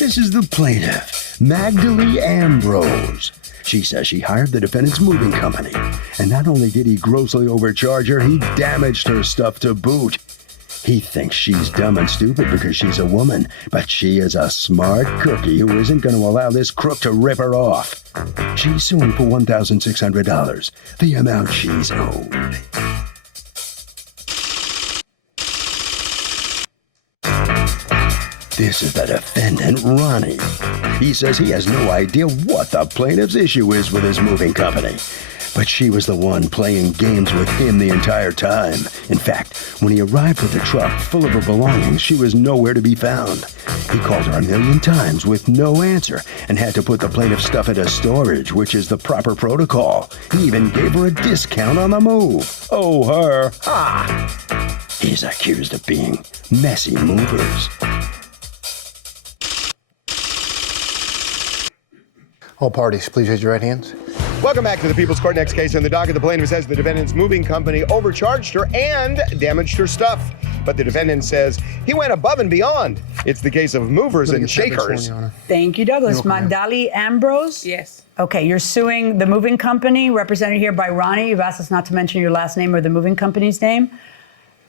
This is the plaintiff, Magdalene Ambrose. She says she hired the defendant's moving company, and not only did he grossly overcharge her, he damaged her stuff to boot. He thinks she's dumb and stupid because she's a woman, but she is a smart cookie who isn't going to allow this crook to rip her off. She's suing for $1,600, the amount she's owed. This is the defendant, Ronnie. He says he has no idea what the plaintiff's issue is with his moving company. But she was the one playing games with him the entire time. In fact, when he arrived with the truck full of her belongings, she was nowhere to be found. He called her 1,000,000 times with no answer and had to put the plaintiff's stuff into storage, which is the proper protocol. He even gave her a discount on the move. Oh, her. Ha! He's accused of being messy movers. All parties, please raise your right hands. Welcome back to the People's Court. Next case on the docket. The plaintiff says the defendant's moving company overcharged her and damaged her stuff. But the defendant says he went above and beyond. It's the case of movers and shakers. Thank you, Douglas. Magdalene Ambrose? Yes. Okay, you're suing the moving company, represented here by Ronnie. You've asked us not to mention your last name or the moving company's name.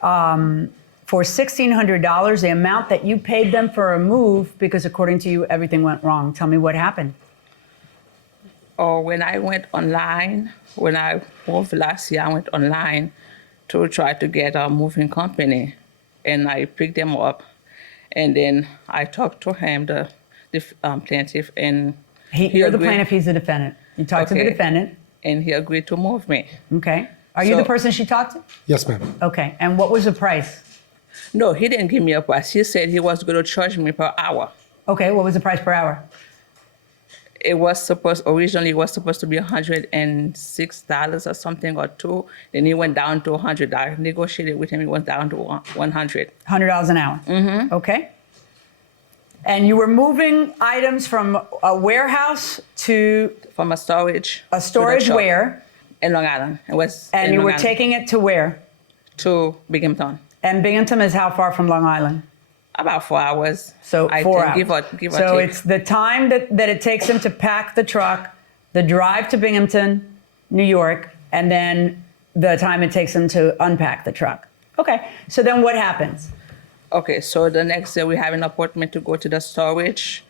For $1,600, the amount that you paid them for a move, because according to you, everything went wrong. Tell me what happened. Or when I went online, when I moved last year, I went online to try to get a moving company, and I picked them up, and then I talked to him, the plaintiff, and You're the plaintiff, he's the defendant. You talked to the defendant. And he agreed to move me. Okay. Are you the person she talked to? Yes, ma'am. Okay, and what was the price? No, he didn't give me a price. He said he was going to charge me per hour. Okay, what was the price per hour? Originally it was supposed to be $106 or something, or $2. Then he went down to $100. I negotiated with him. He went down to $100. $100 an hour. Mm-hmm. Okay. And you were moving items from a warehouse to from a storage. A storage where? In Long Island. And you were taking it to where? To Binghamton. And Binghamton is how far from Long Island? About 4 hours. So 4 hours. Give or so take. it's the time that it takes him to pack the truck, the drive to Binghamton, New York, and then the time it takes him to unpack the truck. Okay, so then what happens? Okay, so the next day we have an appointment to go to the storage,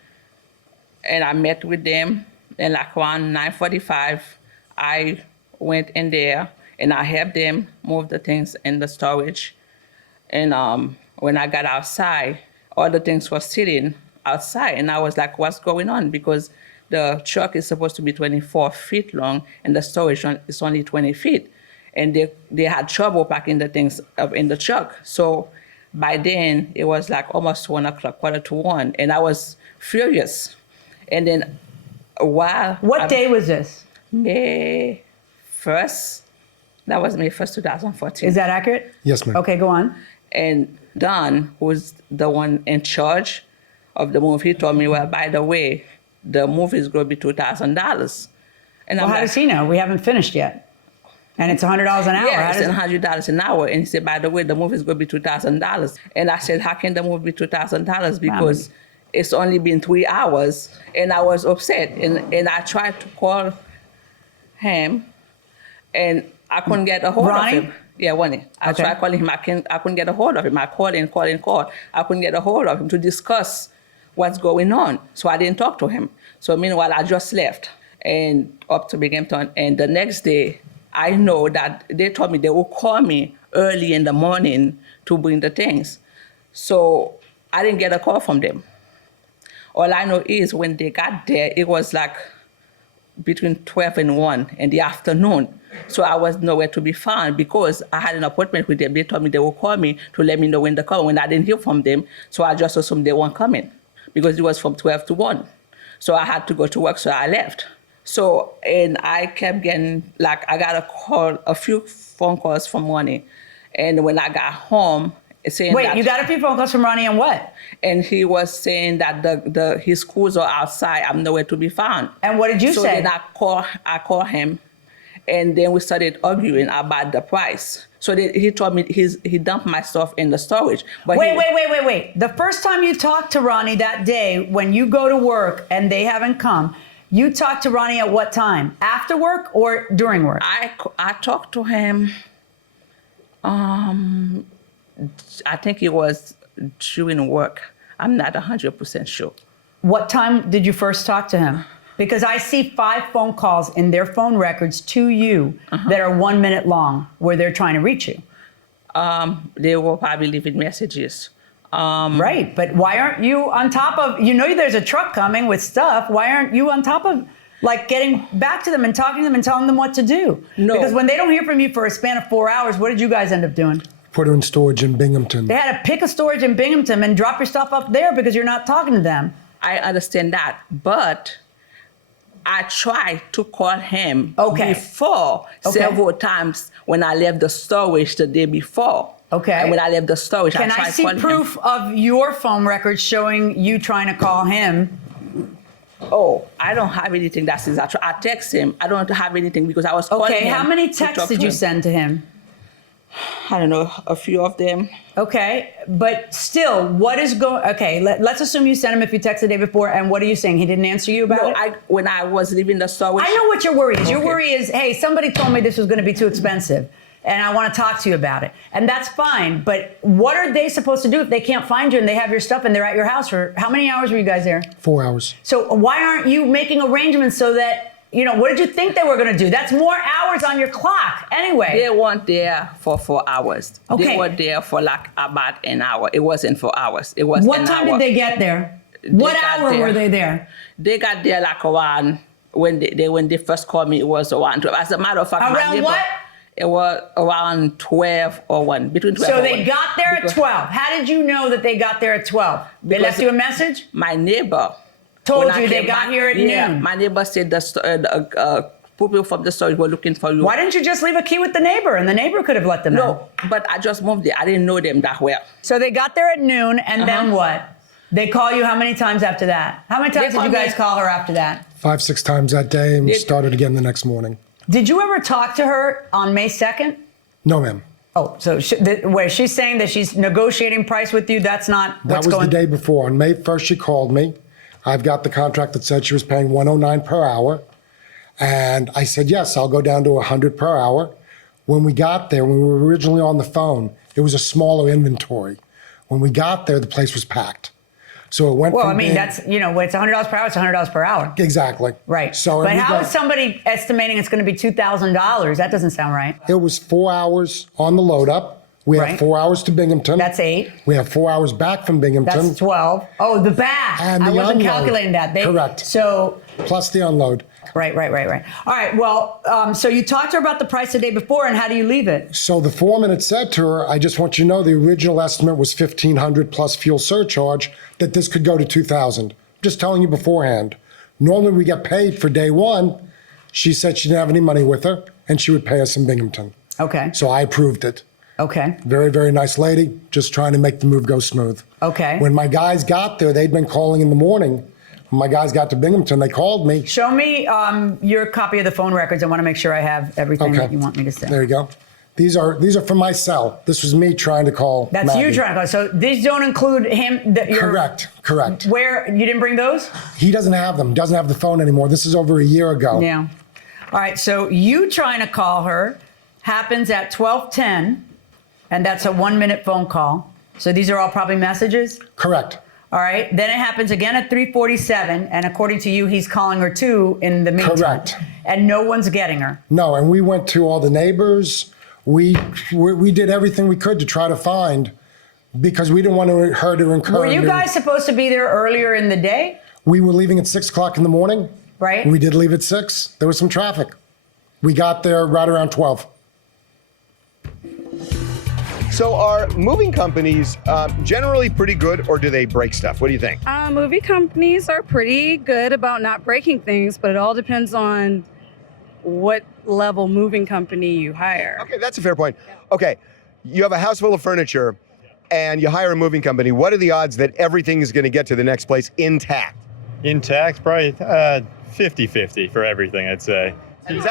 and I met with them, and like around 9:45, I went in there, and I helped them move the things in the storage. And when I got outside, all the things were sitting outside, and I was like, what's going on? Because the truck is supposed to be 24 feet long, and the storage is only 20 feet. And they had trouble packing the things up in the truck. So by then, it was like almost 1 o'clock, 1:45, and I was furious. And then while... What day was this? May 1st. That was May 1st, 2014. Is that accurate? Yes, ma'am. Okay, go on. And Don, who's the one in charge of the move, he told me, well, by the way, the move is going to be $2,000. And Well, how does he know? We haven't finished yet. And it's $100 an hour. Yeah, it's $100 an hour. And he said, by the way, the move is going to be $2,000. And I said, how can the move be $2,000? Because it's only been 3 hours. And I was upset. And I tried to call him, and I couldn't get a hold of him. Yeah, Ronnie. I tried calling him. I couldn't get a hold of him. I called and called and called. I couldn't get a hold of him to discuss what's going on. So I didn't talk to him. So meanwhile, I just left and up to Binghamton. And the next day, I know that they told me they will call me early in the morning to bring the things. So I didn't get a call from them. All I know is when they got there, it was like between 12 and 1 in the afternoon. So I was nowhere to be found because I had an appointment with them. They told me they would call me to let me know when they come. When I didn't hear from them, so I just assumed they weren't coming because it was from 12 to 1. So I had to go to work, so I left. So, and I kept getting, like, I got a few phone calls from Ronnie. And when I got home, saying Wait, that... you got a few phone calls from Ronnie and what? And he was saying that his schools are outside. I'm nowhere to be found. And what did you say? So then I call him, and then we started arguing about the price. So he told me he dumped my stuff in the storage. But Wait. The first time you talked to Ronnie that day, when you go to work and they haven't come, you talked to Ronnie at what time? After work or during work? I talked to him. I think it was during work. I'm not 100% sure. What time did you first talk to him? Because I see 5 phone calls in their phone records to you that are 1 minute long where they're trying to reach you. They were probably leaving messages. Right, but why aren't you on top of, there's a truck coming with stuff, why aren't you on top of, like, getting back to them and talking to them and telling them what to do? No. Because when they don't hear from you for a span of 4 hours, what did you guys end up doing? Put her in storage in Binghamton. They had to pick a storage in Binghamton and drop your stuff up there because you're not talking to them. I understand that, but I tried to call him before several times when I left the storage the day before. Okay. And when I left the storage, Can I see proof of your phone records showing you trying to call him? Oh, I don't have anything that says that. I text him. I don't have anything because I was calling him. Okay, how many texts did you send to him? I don't know, a few of them. Okay, but still, what is going? Okay, let's assume you sent him if you texted the day before, and what are you saying? He didn't answer you about it? When I was leaving the storage. I know what your worry is. Your worry is, hey, somebody told me this was going to be too expensive, and I want to talk to you about it. And that's fine, but what are they supposed to do if they can't find you and they have your stuff and they're at your house for, how many hours were you guys there? 4 hours. So why aren't you making arrangements so that, what did you think they were going to do? That's more hours on your clock anyway. They weren't there for 4 hours. Okay. They were there for like about an hour. It wasn't 4 hours. It was What time did they get there? What hour were they there? They got there like around, when they first called me, it was around 12. As a matter of fact, Around what? It was around 12 or 1, between 12 So or they 1. got there at 12. How did you know that they got there at 12? They left you a message? My neighbor told you they got here at noon. My neighbor said people from the store were looking for you. Why didn't you just leave a key with the neighbor and the neighbor could have let them know? No, but I just moved there. I didn't know them that well. So they got there at noon and then what? They call you how many times after that? How many times did you guys call her after that? 5, 6 times that day, and we started again the next morning. Did you ever talk to her on May 2nd? No, ma'am. Oh, so where she's saying that she's negotiating price with you, that's not what's going on? That was the day before. On May 1st, she called me. I've got the contract that said she was paying $109 per hour. And I said, yes, I'll go down to $100 per hour. When we got there, when we were originally on the phone, it was a smaller inventory. When we got there, the place was packed. So it went Well, from I mean, being, that's, when it's $100 per hour, it's $100 per hour. Exactly. Right. So but how is somebody estimating it's going to be $2,000? That doesn't sound right. It was 4 hours on the load up. We have 4 hours to Binghamton. That's 8. We have 4 hours back from Binghamton. That's 12. Oh, the back. And I the wasn't unload. calculating that. Correct. So. Plus the unload. Right. All right. Well, so you talked to her about the price the day before, and how do you leave it? So the foreman had said to her, I just want you to know the original estimate was $1,500 plus fuel surcharge, that this could go to $2,000. Just telling you beforehand. Normally we get paid for day one. She said she didn't have any money with her, and she would pay us in Binghamton. Okay. So I approved it. Okay. Very, very nice lady, just trying to make the move go smooth. Okay. When my guys got there, they'd been calling in the morning. When my guys got to Binghamton, they called me. Show me your copy of the phone records. I want to make sure I have everything that you want me to say. There you go. These are from my cell. This was me trying to call That's Maggie. you trying to call. So these don't include him? Correct. Where, you didn't bring those? He doesn't have them. Doesn't have the phone anymore. This is over a year ago. Yeah. All right, so you trying to call her happens at 12:10, and that's a 1-minute phone call. So these are all probably messages? Correct. All right, then it happens again at 3:47, and according to you, he's calling her too in the meantime. Correct. And no one's getting her. No, and we went to all the neighbors. We did everything we could to try to find, because we didn't want her to incur. Were you guys supposed to be there earlier in the day? We were leaving at 6 o'clock in the morning. Right. We did leave at 6. There was some traffic. We got there right around 12. So are moving companies generally pretty good, or do they break stuff? What do you think? Movie companies are pretty good about not breaking things, but it all depends on what level moving company you hire. Okay, that's a fair point. Okay, you have a house full of furniture and you hire a moving company. What are the odds that everything is going to get to the next place intact? Intact, probably 50-50 for everything, I'd say. Is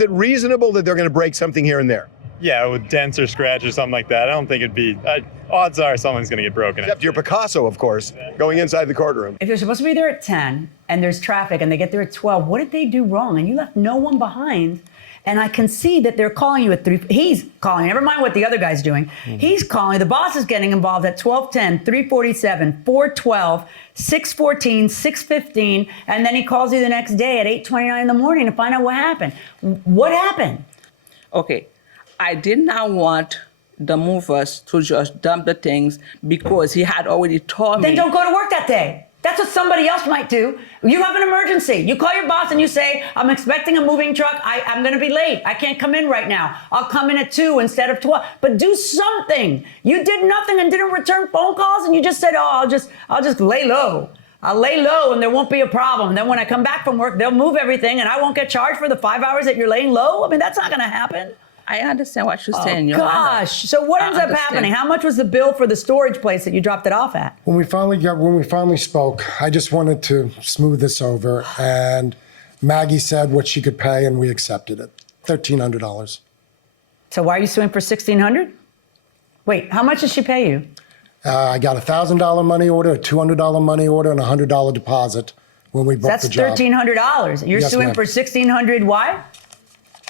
it reasonable that they're going to break something here and there? Yeah, with dents or scratch or something like that. I don't think it'd be, odds are someone's gonna get broken. Except you're Picasso, of course, going inside the courtroom. If you're supposed to be there at 10 and there's traffic and they get there at 12, what did they do wrong? And you left no one behind. And I can see that they're calling you at 3. He's calling, never mind what the other guy's doing. He's calling, the boss is getting involved at 12:10, 3:47, 4:12, 6:14, 6:15, and then he calls you the next day at 8:29 in the morning to find out what happened. What happened? Okay, I did not want the movers to just dump the things because he had already told me. Then don't go to work that day. That's what somebody else might do. You have an emergency. You call your boss and you say, I'm expecting a moving truck. I'm going to be late. I can't come in right now. I'll come in at 2 instead of 12. But do something. You did nothing and didn't return phone calls, and you just said, oh, I'll just lay low. I'll lay low and there won't be a problem. Then when I come back from work, they'll move everything and I won't get charged for the 5 hours that you're laying low. I mean, that's not going to happen. I understand what you're saying. Your Gosh. So what ends up happening? How much was the bill for the storage place that you dropped it off at? When we finally spoke, I just wanted to smooth this over, and Maggie said what she could pay, and we accepted it. $1,300. So why are you suing for $1,600? Wait, how much did she pay you? I got a $1,000 money order, a $200 money order, and a $100 deposit when we booked the job. That's $1,300. You're Yes, suing ma'am. for $1,600. Why?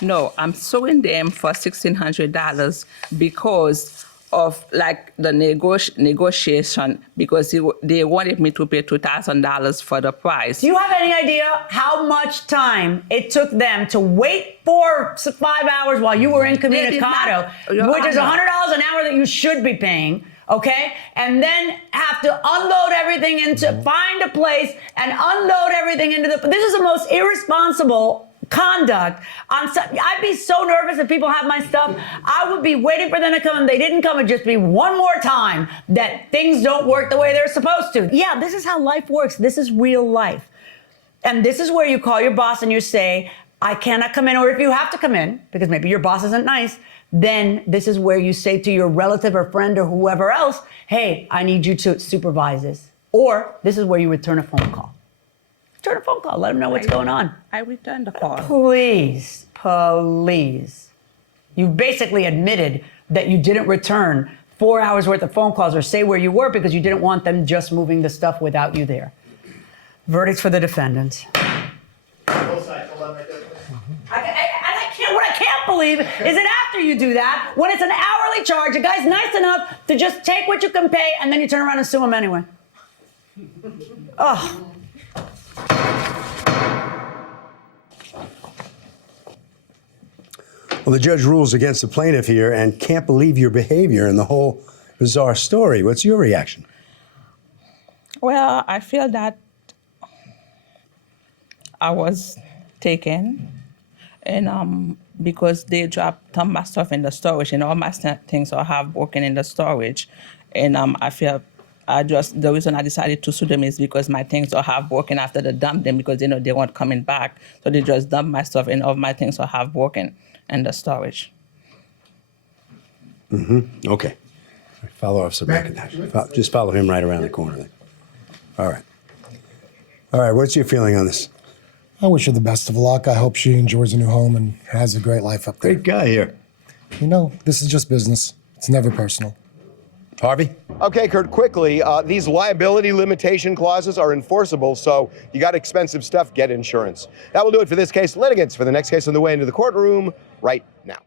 No, I'm suing them for $1,600 because of like the negotiation, because they wanted me to pay $2,000 for the price. Do you have any idea how much time it took them to wait for 5 hours while you were incommunicado, which is $100 an hour that you should be paying? Okay, and then have to unload everything find a place and unload everything into this is the most irresponsible conduct. I'd be so nervous if people have my stuff. I would be waiting for them to come and they didn't come. It'd just be one more time that things don't work the way they're supposed to. Yeah, this is how life works. This is real life. And this is where you call your boss and you say, I cannot come in, or if you have to come in, because maybe your boss isn't nice, then this is where you say to your relative or friend or whoever else, hey, I need you to supervise this. Or this is where you return a phone call. Return a phone call, let them know what's going on. I returned the call. Please. You've basically admitted that you didn't return 4 hours worth of phone calls or say where you were because you didn't want them just moving the stuff without you there. Verdicts for the defendant. What I can't believe is that after you do that, when it's an hourly charge, a guy's nice enough to just take what you can pay and then you turn around and sue him anyway. Oh. Well, the judge rules against the plaintiff here and can't believe your behavior in the whole bizarre story. What's your reaction? Well, I feel that I was taken, and because they dropped some of my stuff in the storage, and all my things I have broken in the storage, and I feel the reason I decided to sue them is because my things are half broken after they dumped them because they weren't coming back, so they just dumped my stuff, and all my things are half broken in the storage. Okay. Follow Officer McIntosh. Just follow him right around the corner there. All right, what's your feeling on this? I wish her the best of luck. I hope she enjoys a new home and has a great life up there. Great guy here. You know, this is just business. It's never personal. Harvey? Okay, Kurt, quickly, these liability limitation clauses are enforceable, so you got expensive stuff, get insurance. That will do it for this case. Litigants for the next case on the way into the courtroom right now.